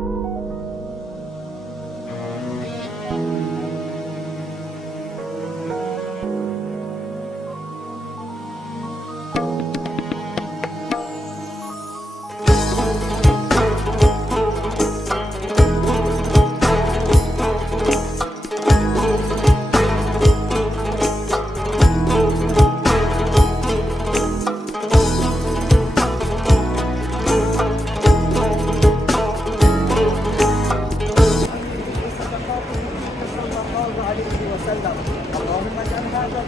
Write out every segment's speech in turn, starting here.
اللهم اجعل هذا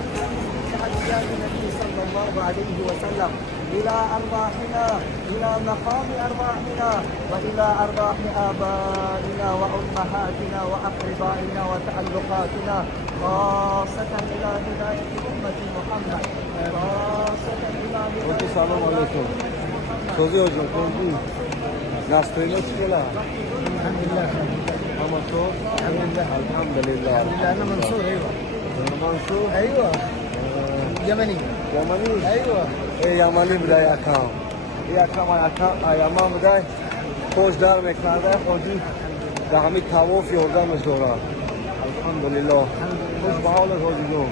في حياة النبي صلى الله عليه وسلم إلى أرواحنا، إلى مقام أرواحنا، وإلى أرواح آبائنا وأمهاتنا وأقربائنا وتعلقاتنا، خاصة إلى هداية أمة محمد، خاصة إلى هداية السلام عليكم. توزيع وجهكم. ناصرين كلا. الحمد لله. منصور. الحمد لله. الحمد لله. الحمد لله. أنا منصور. أيوه. منصور. أيوه. يمني. يمني. أيوه. يمنی بدای اکام. اکام ایام بدای خوش دار میکنه خودی در همین تواف یوردم از دوران. الحمدلله. خوش به حال خودی دو.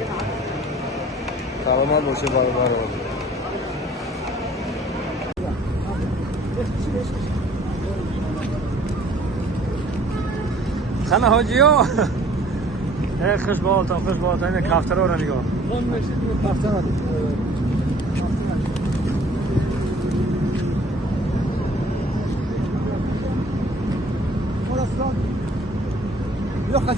سلامت باشه برادر. خانه حاجیو خوش بالتا این کفترها رو نگاه. Yok,